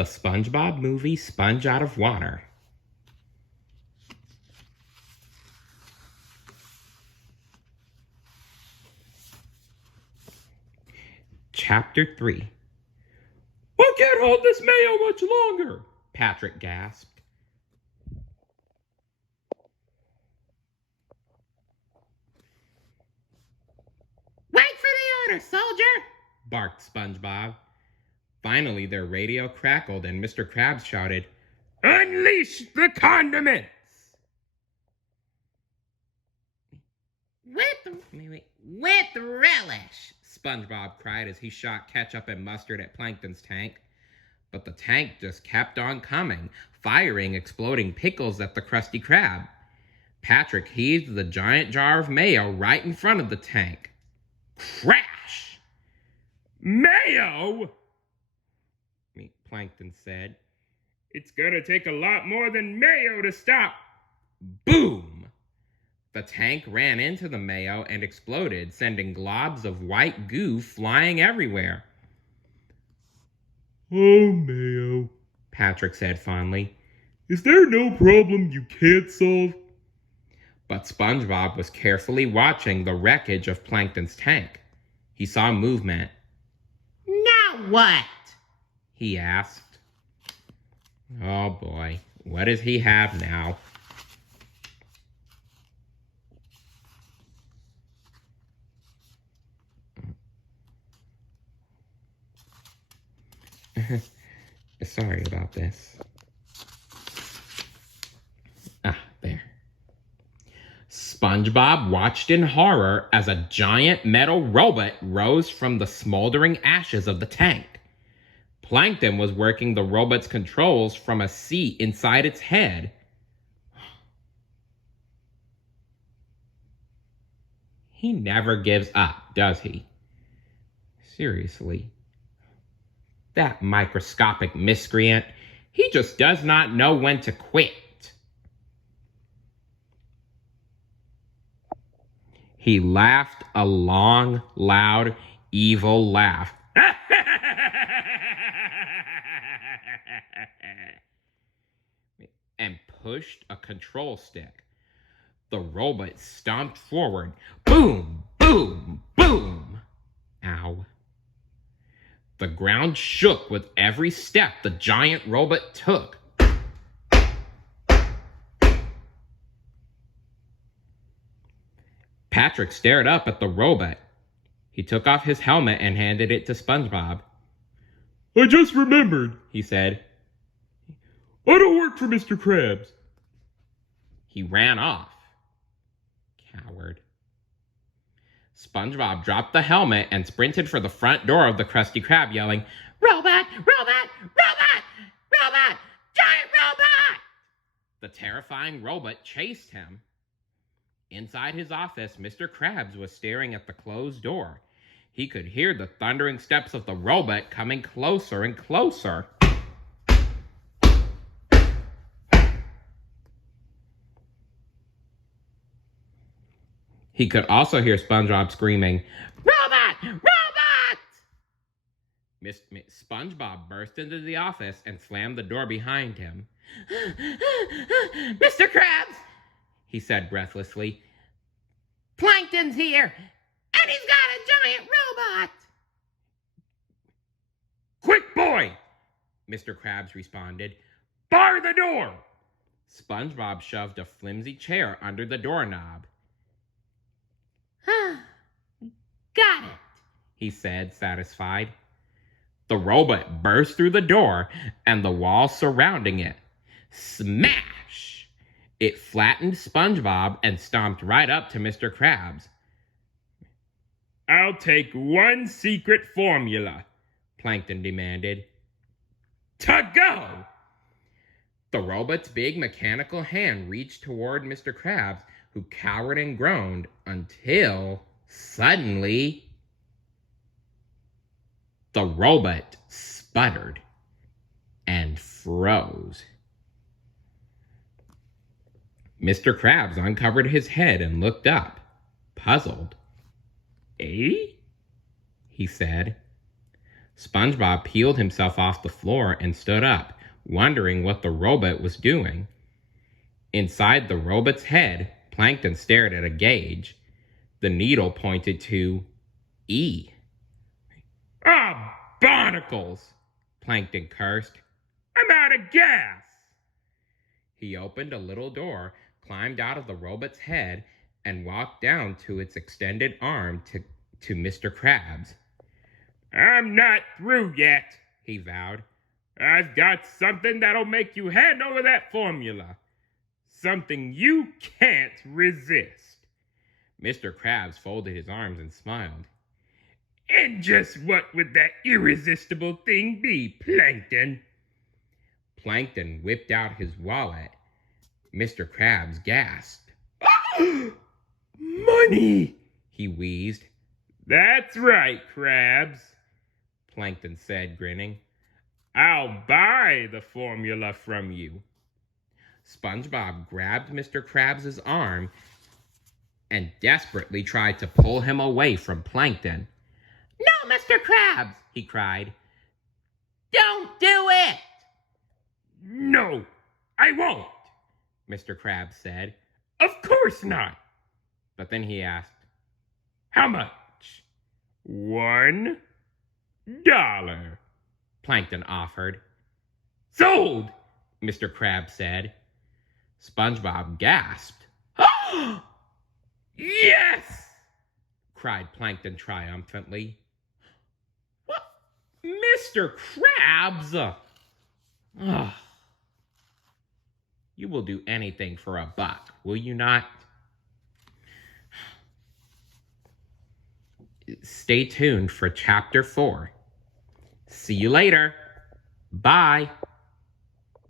The SpongeBob movie Sponge Out of Water. Chapter 3. I can't hold this mayo much longer, Patrick gasped. Wait for the order, soldier, barked SpongeBob. Finally, their radio crackled and Mr. Krabs shouted, Unleash the condiments! With relish, SpongeBob cried as he shot ketchup and mustard at Plankton's tank. But the tank just kept on coming, firing exploding pickles at the Krusty Krab. Patrick heaved the giant jar of mayo right in front of the tank. Crash! Mayo? Plankton said. It's gonna take a lot more than mayo to stop. Boom! The tank ran into the mayo and exploded, sending globs of white goo flying everywhere. Oh, mayo, Patrick said fondly. Is there no problem you can't solve? But SpongeBob was carefully watching the wreckage of Plankton's tank. He saw movement. Now what? He asked. Oh boy, what does he have now? Sorry about this. There. SpongeBob watched in horror as a giant metal robot rose from the smoldering ashes of the tank. Plankton was working the robot's controls from a seat inside its head. He never gives up, does he? Seriously. That microscopic miscreant, he just does not know when to quit. He laughed a long, loud, evil laugh. And pushed a control stick. The robot stomped forward. Boom, boom, boom. Ow. The ground shook with every step the giant robot took. Patrick stared up at the robot. He took off his helmet and handed it to SpongeBob. I just remembered, he said. I don't work for Mr. Krabs. He ran off. Coward. SpongeBob dropped the helmet and sprinted for the front door of the Krusty Krab, yelling, Robot! Robot! Robot! Robot! Giant robot! The terrifying robot chased him. Inside his office, Mr. Krabs was staring at the closed door. He could hear the thundering steps of the robot coming closer and closer. He could also hear SpongeBob screaming, Robot! Robot! SpongeBob burst into the office and slammed the door behind him. Mr. Krabs! He said breathlessly. Plankton's here, and he's got a giant robot! Quick, boy! Mr. Krabs responded. Bar the door! SpongeBob shoved a flimsy chair under the doorknob. Got it, he said, satisfied. The robot burst through the door and the wall surrounding it. Smash! It flattened SpongeBob and stomped right up to Mr. Krabs. I'll take one secret formula, Plankton demanded. To go! The robot's big mechanical hand reached toward Mr. Krabs, who cowered and groaned until, suddenly, the robot sputtered and froze. Mr. Krabs uncovered his head and looked up, puzzled. Eh? He said. SpongeBob peeled himself off the floor and stood up, wondering what the robot was doing. Inside the robot's head, Plankton stared at a gauge. The needle pointed to E. "Ah, barnacles!" Plankton cursed. "I'm out of gas!" He opened a little door, climbed out of the robot's head, and walked down to its extended arm to Mr. Krabs. "I'm not through yet," he vowed. "I've got something that'll make you hand over that formula. Something you can't resist." Mr. Krabs folded his arms and smiled. "And just what would that irresistible thing be, Plankton?" Plankton whipped out his wallet. Mr. Krabs gasped. "Money!" he wheezed. "That's right, Krabs," Plankton said, grinning. "I'll buy the formula from you." SpongeBob grabbed Mr. Krabs' arm and desperately tried to pull him away from Plankton. "No, Mr. Krabs!" he cried. "Don't do it!" "No, I won't," Mr. Krabs said. "Of course not." But then he asked, "How much?" $1, Plankton offered. "Sold!" Mr. Krabs said. SpongeBob gasped. "Yes!" cried Plankton triumphantly. "What? Mr. Krabs!" You will do anything for a buck, will you not? Stay tuned for Chapter 4. See you later. Bye.